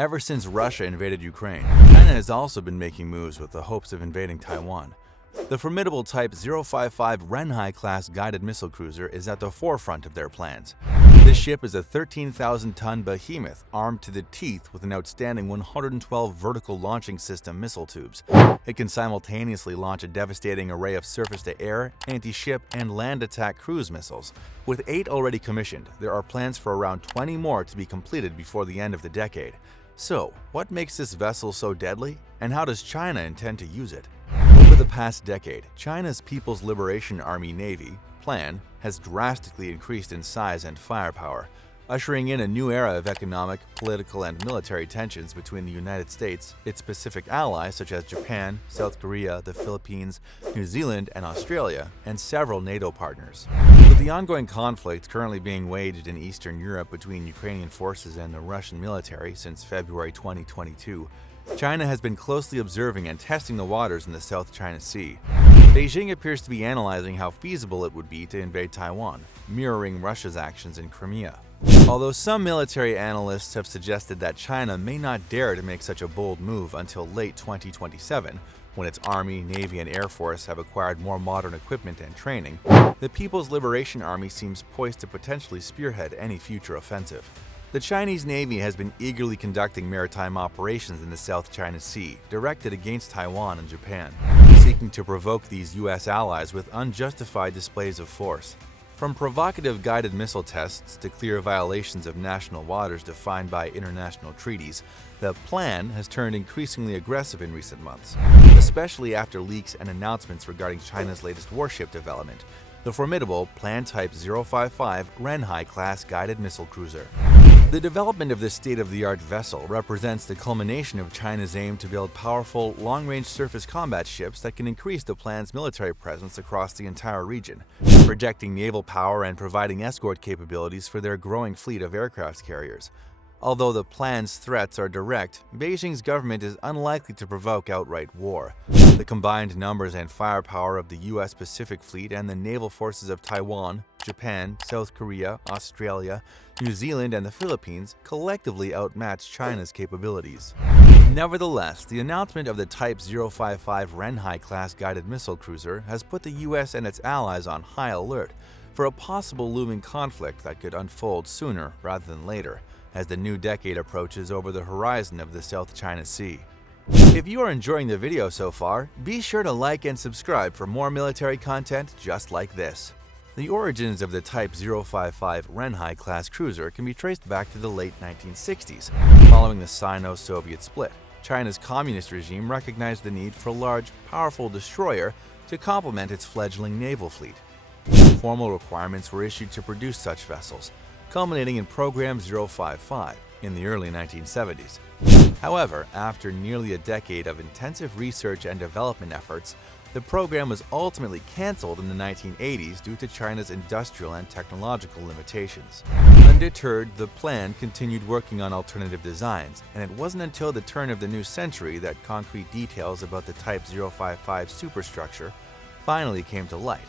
Ever since Russia invaded Ukraine, China has also been making moves with the hopes of invading Taiwan. The formidable Type 055 Renhai-class guided missile cruiser is at the forefront of their plans. This ship is a 13,000-ton behemoth armed to the teeth with an outstanding 112 vertical launching system missile tubes. It can simultaneously launch a devastating array of surface-to-air, anti-ship, and land attack cruise missiles. With 8 already commissioned, there are plans for around 20 more to be completed before the end of the decade. So, what makes this vessel so deadly, and how does China intend to use it? Over the past decade, China's People's Liberation Army Navy, PLAN, has drastically increased in size and firepower, ushering in a new era of economic, political, and military tensions between the United States, its Pacific allies such as Japan, South Korea, the Philippines, New Zealand, and Australia, and several NATO partners. With the ongoing conflict currently being waged in Eastern Europe between Ukrainian forces and the Russian military since February 2022, China has been closely observing and testing the waters in the South China Sea. Beijing appears to be analyzing how feasible it would be to invade Taiwan, mirroring Russia's actions in Crimea. Although some military analysts have suggested that China may not dare to make such a bold move until late 2027, when its Army, Navy, and Air Force have acquired more modern equipment and training, the People's Liberation Army seems poised to potentially spearhead any future offensive. The Chinese Navy has been eagerly conducting maritime operations in the South China Sea, directed against Taiwan and Japan, seeking to provoke these U.S. allies with unjustified displays of force. From provocative guided missile tests to clear violations of national waters defined by international treaties, the plan has turned increasingly aggressive in recent months, especially after leaks and announcements regarding China's latest warship development, the formidable Plan Type 055 Renhai-class guided missile cruiser. The development of this state-of-the-art vessel represents the culmination of China's aim to build powerful, long-range surface combat ships that can increase the plan's military presence across the entire region, projecting naval power and providing escort capabilities for their growing fleet of aircraft carriers. Although the plan's threats are direct, Beijing's government is unlikely to provoke outright war. The combined numbers and firepower of the U.S. Pacific Fleet and the naval forces of Taiwan, Japan, South Korea, Australia, New Zealand, and the Philippines collectively outmatch China's capabilities. Nevertheless, the announcement of the Type 055 Renhai-class guided missile cruiser has put the U.S. and its allies on high alert for a possible looming conflict that could unfold sooner rather than later, as the new decade approaches over the horizon of the South China Sea. If you are enjoying the video so far, be sure to like and subscribe for more military content just like this. The origins of the Type 055 Renhai-class cruiser can be traced back to the late 1960s. Following the Sino-Soviet split, China's communist regime recognized the need for a large, powerful destroyer to complement its fledgling naval fleet. Formal requirements were issued to produce such vessels, culminating in Program 055 in the early 1970s. However, after nearly a decade of intensive research and development efforts, the program was ultimately cancelled in the 1980s due to China's industrial and technological limitations. Undeterred, the plan continued working on alternative designs, and it wasn't until the turn of the new century that concrete details about the Type 055 superstructure finally came to light.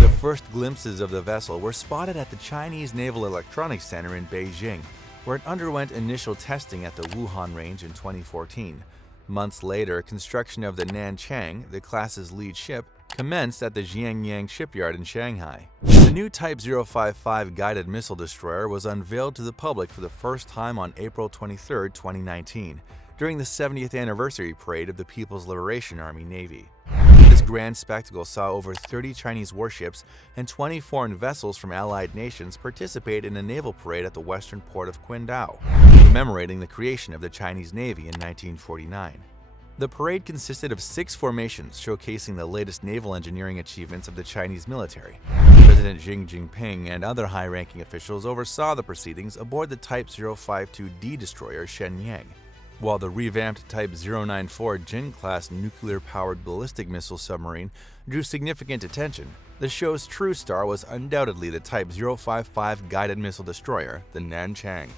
The first glimpses of the vessel were spotted at the Chinese Naval Electronics Center in Beijing, where it underwent initial testing at the Wuhan range in 2014. Months later, construction of the Nanchang, the class's lead ship, commenced at the Jiangyang shipyard in Shanghai. The new Type 055 guided missile destroyer was unveiled to the public for the first time on April 23, 2019, during the 70th anniversary parade of the People's Liberation Army Navy. This grand spectacle saw over 30 Chinese warships and 20 foreign vessels from allied nations participate in a naval parade at the western port of Qingdao, commemorating the creation of the Chinese Navy in 1949. The parade consisted of 6 formations showcasing the latest naval engineering achievements of the Chinese military. President Xi Jinping and other high-ranking officials oversaw the proceedings aboard the Type 052D destroyer Shenyang, while the revamped Type 094 Jin-class nuclear-powered ballistic missile submarine drew significant attention. The show's true star was undoubtedly the Type 055 guided missile destroyer, the Nanchang.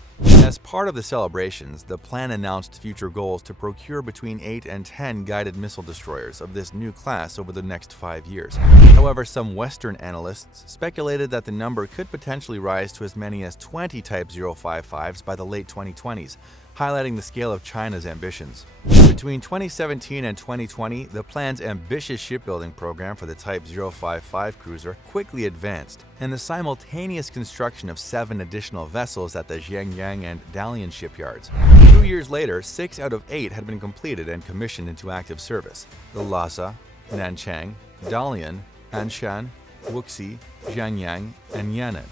As part of the celebrations, the plan announced future goals to procure between 8 and 10 guided missile destroyers of this new class over the next 5 years. However, some Western analysts speculated that the number could potentially rise to as many as 20 Type 055s by the late 2020s, highlighting the scale of China's ambitions. Between 2017 and 2020, the plan's ambitious shipbuilding program for the Type 055 cruiser quickly advanced, and the simultaneous construction of 7 additional vessels at the Zhengyang and Dalian shipyards. 2 years later, 6 out of 8 had been completed and commissioned into active service: the Lhasa, Nanchang, Dalian, Anshan, Wuxi, Zhangyang, and Yan'an,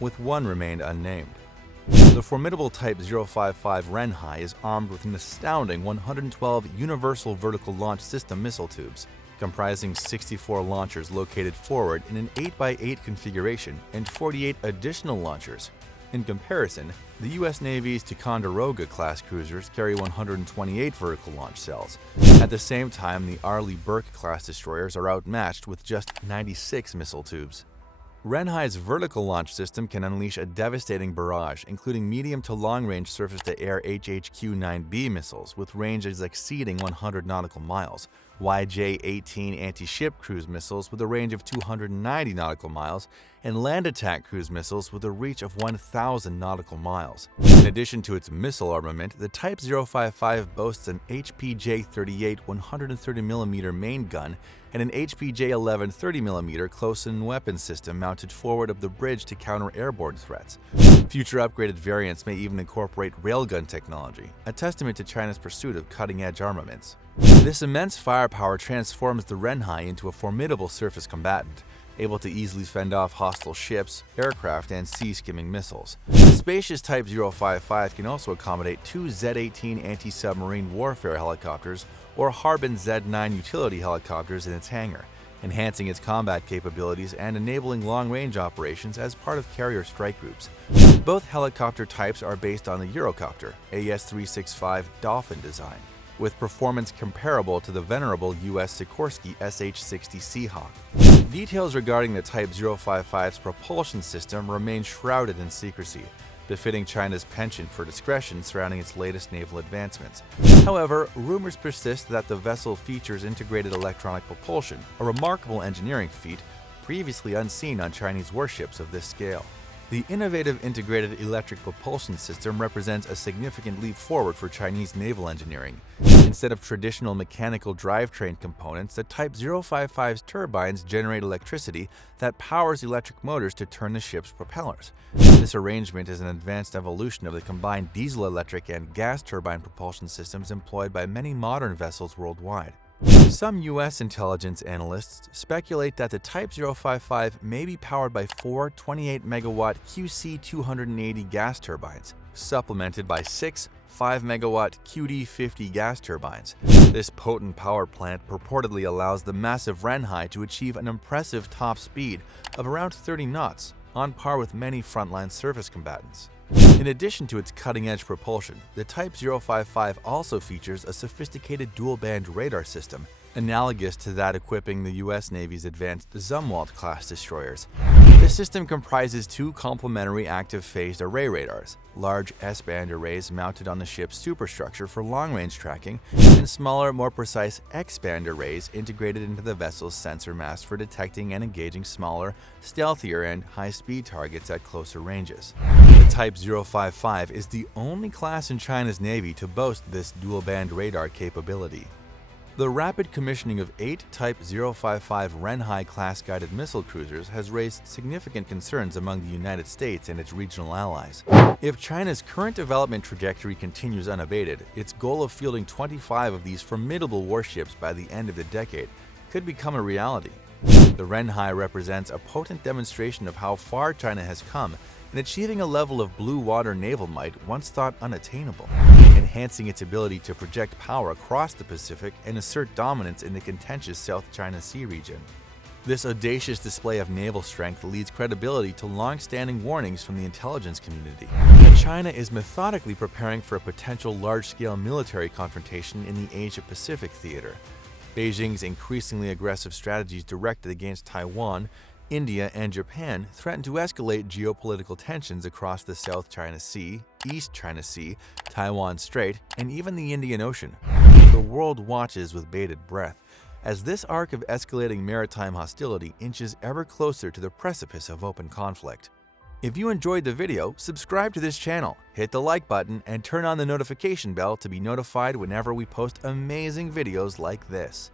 with 1 remained unnamed. The formidable Type 055 Renhai is armed with an astounding 112 universal vertical launch system missile tubes, comprising 64 launchers located forward in an 8x8 configuration and 48 additional launchers. In comparison, the U.S. Navy's Ticonderoga-class cruisers carry 128 vertical launch cells. At the same time, the Arleigh-Burke-class destroyers are outmatched with just 96 missile tubes. Renhai's vertical launch system can unleash a devastating barrage, including medium to long-range surface-to-air HHQ-9B missiles with ranges exceeding 100 nautical miles, YJ-18 anti-ship cruise missiles with a range of 290 nautical miles, and land attack cruise missiles with a reach of 1,000 nautical miles. In addition to its missile armament, the Type 055 boasts an HPJ-38 130mm main gun and an HPJ-11 30mm close-in weapon system mounted forward of the bridge to counter airborne threats. Future upgraded variants may even incorporate railgun technology, a testament to China's pursuit of cutting-edge armaments. This immense firepower transforms the Renhai into a formidable surface combatant, able to easily fend off hostile ships, aircraft, and sea-skimming missiles. The spacious Type 055 can also accommodate 2 Z-18 anti-submarine warfare helicopters or Harbin Z-9 utility helicopters in its hangar, enhancing its combat capabilities and enabling long-range operations as part of carrier strike groups. Both helicopter types are based on the Eurocopter AS-365 Dolphin design, with performance comparable to the venerable U.S. Sikorsky SH-60 Seahawk. Details regarding the Type 055's propulsion system remain shrouded in secrecy, befitting China's penchant for discretion surrounding its latest naval advancements. However, rumors persist that the vessel features integrated electronic propulsion, a remarkable engineering feat previously unseen on Chinese warships of this scale. The innovative integrated electric propulsion system represents a significant leap forward for Chinese naval engineering. Instead of traditional mechanical drivetrain components, the Type 055's turbines generate electricity that powers electric motors to turn the ship's propellers. This arrangement is an advanced evolution of the combined diesel-electric and gas turbine propulsion systems employed by many modern vessels worldwide. Some U.S. intelligence analysts speculate that the Type 055 may be powered by 4 28-megawatt QC280 gas turbines, supplemented by 6 5-megawatt QD50 gas turbines. This potent power plant purportedly allows the massive Renhai to achieve an impressive top speed of around 30 knots, on par with many frontline surface combatants. In addition to its cutting-edge propulsion, the Type 055 also features a sophisticated dual-band radar system, analogous to that equipping the U.S. Navy's advanced Zumwalt-class destroyers. This system comprises 2 complementary active phased array radars, large S-band arrays mounted on the ship's superstructure for long-range tracking, and smaller, more precise X-band arrays integrated into the vessel's sensor mast for detecting and engaging smaller, stealthier, and high-speed targets at closer ranges. The Type 055 is the only class in China's Navy to boast this dual-band radar capability. The rapid commissioning of 8 Type 055 Renhai-class guided missile cruisers has raised significant concerns among the United States and its regional allies. If China's current development trajectory continues unabated, its goal of fielding 25 of these formidable warships by the end of the decade could become a reality. The Renhai represents a potent demonstration of how far China has come in achieving a level of blue water naval might once thought unattainable, enhancing its ability to project power across the Pacific and assert dominance in the contentious South China Sea region. This audacious display of naval strength leads credibility to long-standing warnings from the intelligence community that China is methodically preparing for a potential large-scale military confrontation in the Asia-Pacific theater. Beijing's increasingly aggressive strategies directed against Taiwan, India, and Japan threaten to escalate geopolitical tensions across the South China Sea, East China Sea, Taiwan Strait, and even the Indian Ocean. The world watches with bated breath as this arc of escalating maritime hostility inches ever closer to the precipice of open conflict. If you enjoyed the video, subscribe to this channel, hit the like button, and turn on the notification bell to be notified whenever we post amazing videos like this.